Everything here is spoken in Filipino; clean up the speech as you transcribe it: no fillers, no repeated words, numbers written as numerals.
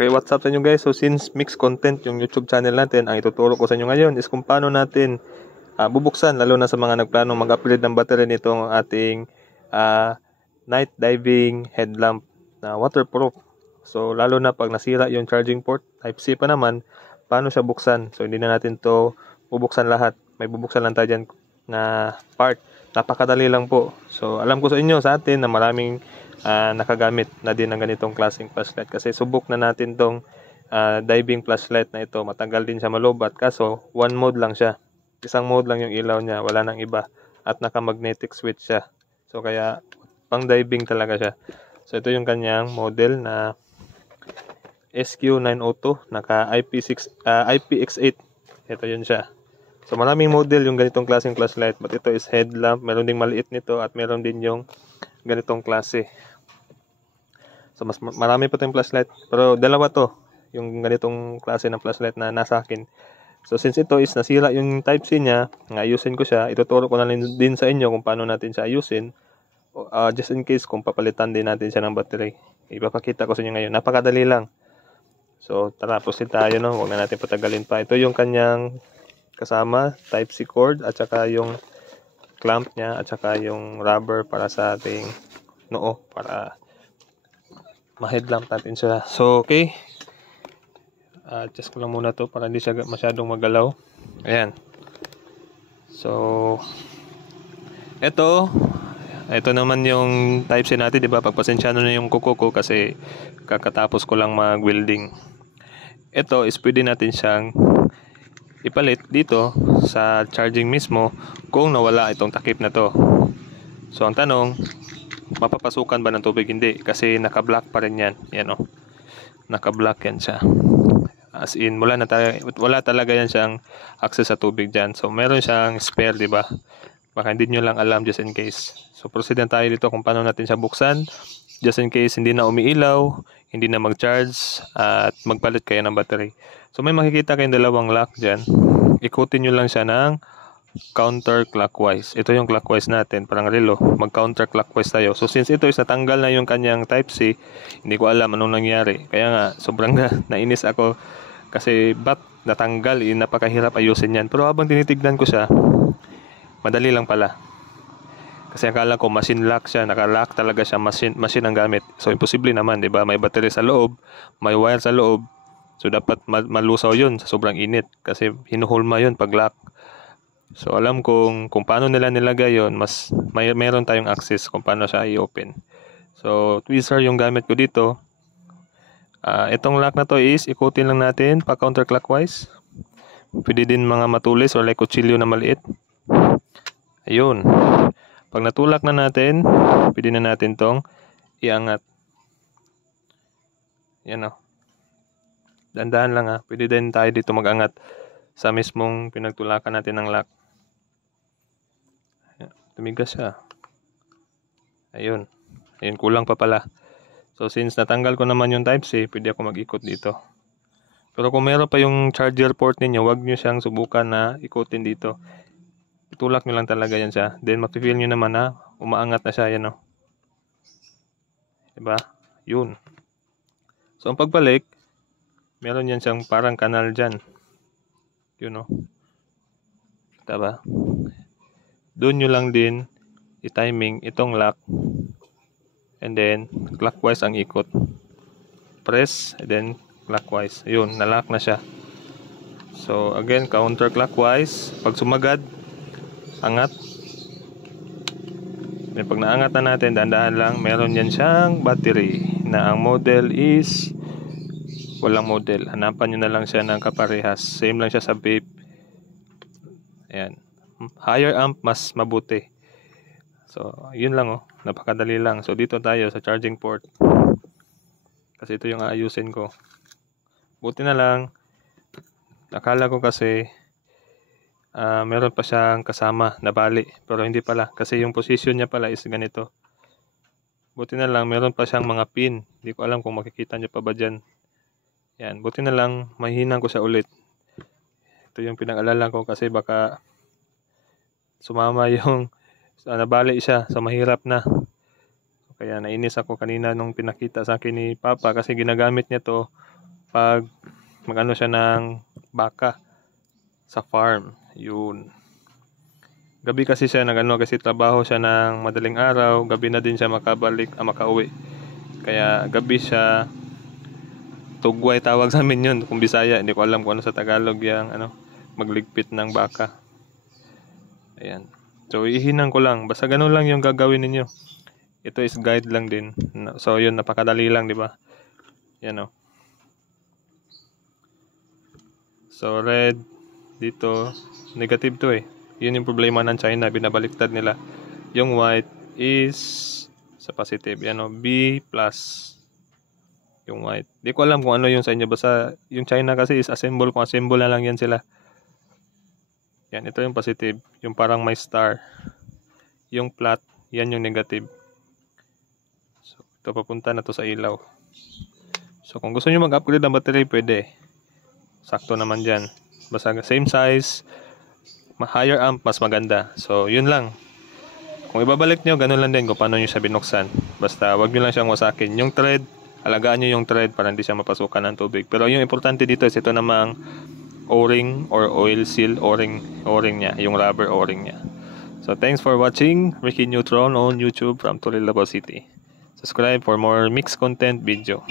Okay, what's up sa inyo guys? So since mixed content yung YouTube channel natin, ang ituturo ko sa inyo ngayon is kung paano natin bubuksan, lalo na sa mga nagplano mag-upgrade ng battery nitong ating night diving headlamp na waterproof. So lalo na pag nasira yung charging port, Type-C pa naman, paano siya buksan? So hindi na natin to bubuksan lahat. May bubuksan lang tayo dyan na part. Napakadali lang po. So alam ko sa inyo, sa atin na maraming nakagamit na din ng ganitong klaseng flashlight kasi subok na natin tong diving flashlight na ito. Matagal din siya malobat kaso one mode lang siya, isang mode lang yung ilaw niya, wala nang iba, at naka magnetic switch siya, so kaya pang diving talaga siya. So ito yung kanyang model na SQ902, naka IPX8. Ito yun siya. So maraming model yung ganitong klaseng flashlight, but ito is headlamp. Meron ding maliit nito at meron din yung ganitong klase. So mas marami pa tayong flashlight, pero dalawa to yung ganitong klase ng flashlight na nasa akin. So since ito is nasira yung Type-C niya, ayusin ko siya. Ituturo ko na din sa inyo kung paano natin siya ayusin, just in case kung papalitan din natin siya ng battery. Ipapakita ko sa inyo ngayon, napakadali lang. So tara, proceed tayo, no? Huwag na natin patagalin pa. Ito yung kanyang kasama, Type-C cord, at saka yung clamp niya, at saka yung rubber para sa ating noo, para ma-headlamp natin siya. So okay, adjust ko lang muna to para hindi siya masyadong magalaw. Ayan. So ito naman yung Type-C natin, di ba? Pagpasensyano na yung kuko ko kasi kakatapos ko lang mag-welding. Ito is pwede natin siyang ipalit dito sa charging mismo kung nawala itong takip na to. So ang tanong, mapapasukan ba ng tubig? Hindi, kasi naka-block pa rin yan. Yan o, naka-block yan siya. As in, wala talaga yan siyang access sa tubig dyan. So meron siyang spare, di ba? Baka hindi nyo lang alam, just in case. So proceed na tayo dito kung paano natin siya buksan, just in case hindi na umiilaw, hindi na mag-charge, at magpalit kayo ng battery. So may makikita kayong dalawang lock dyan. Ikutin nyo lang siya ng counterclockwise. Ito yung clockwise natin, parang relo. Mag-counterclockwise tayo. So since ito is natanggal na yung kanyang Type-C, hindi ko alam anong nangyari. Kaya nga, sobrang nainis ako. Kasi ba't natanggal? Napakahirap ayusin yan. Pero habang tinitignan ko siya, madali lang pala. Kasi akala ko machine lock siya, naka-lock talaga siya, machine ang gamit. So imposible naman, 'di ba? May battery sa loob, may wire sa loob. So dapat malusaw 'yun sa sobrang init kasi hinuhulma 'yun pag lock. So alam kong kung paano nila nilagay 'yon, mayroon tayong access kung paano siya i-open. So tweezer yung gamit ko dito. Itong lock na to is ikutin lang natin pa counterclockwise. Pwede din mga matulis or like kutsilyo na maliit. Ayun. Pag natulak na natin, pwede na natin tong iangat. Yan o. Dandahan lang ha. Pwede din tayo dito magangat sa mismong pinagtulakan natin ng lock. Tumigas siya. Ayun. Ayun, kulang pa pala. So since natanggal ko naman yung Type-C, pwede ako mag-ikot dito. Pero kung meron pa yung charger port ninyo, wag nyo siyang subukan na ikutin dito. Itulak nyo lang talaga yan siya. Then mapifeel nyo naman na umaangat na siya. Yan o. Diba? Yun. So ang pagbalik, meron yan siyang parang kanal dyan. Yun o. Kita ba? Doon nyo lang din i-timing itong lock. And then clockwise ang ikot. Press, and then clockwise. Yun, nalock na siya. So again, counterclockwise. Pag sumagad, angat. Then pag naangat na natin, dahan-dahan lang, meron yan siyang battery na ang model is walang model. Hanapan nyo na lang siya ng kaparehas. Same lang siya sa vape. Ayan. Higher amp, mas mabuti. So yun lang oh, napakadali lang. So dito tayo sa charging port, kasi ito yung aayusin ko. Buti na lang, akala ko kasi meron pa siyang kasama na bali, pero hindi pala, kasi yung position niya pala is ganito. Buti na lang meron pa siyang mga pin. Hindi ko alam kung makikita niyo pa ba dyan. Yan, buti na lang mahihinang ko siya ulit. Ito yung pinag-alala ko kasi baka sumama yung nabali siya, so mahirap na. Kaya nainis ako kanina nung pinakita sa akin ni Papa kasi ginagamit niya to pag magano siya ng baka sa farm. Yun. Gabi kasi siya nagano kasi trabaho siya ng madaling araw, gabi na din siya makauwi. Kaya gabi siya tugway tawag sa amin yun, kung Bisaya, hindi ko alam kung ano sa Tagalog yung magligpit ng baka. Ayan. So ihinan ko lang, basta ganun lang yung gagawin ninyo. Ito is guide lang din. So yun, napakadali lang, di ba? Yan o. So red dito, negative to eh. Yun yung problema ng China, binabaliktad nila. Yung white is sa positive. Yan o, B plus. Yung white. Di ko alam kung ano yung sa inyo. Basta yung China kasi is assemble. Kung assemble na lang yan sila. Yan, ito yung positive. Yung parang may star. Yung flat, yan yung negative. So, ito papunta na to sa ilaw. So, kung gusto nyo mag-upgrade ng battery, pwede. Sakto naman dyan. Basta same size, higher amp, mas maganda. So, yun lang. Kung ibabalik nyo, ganun lang din kung paano nyo siya binuksan. Basta, wag nyo lang siyang wasakin. Yung thread, alagaan nyo yung thread para hindi siya mapasukan ng tubig. Pero yung importante dito is ito namang O-ring or oil seal O-ring niya. Yung rubber O-ring niya. So, thanks for watching Ricky Neutron on YouTube from Tulilabo City. Subscribe for more mixed content video.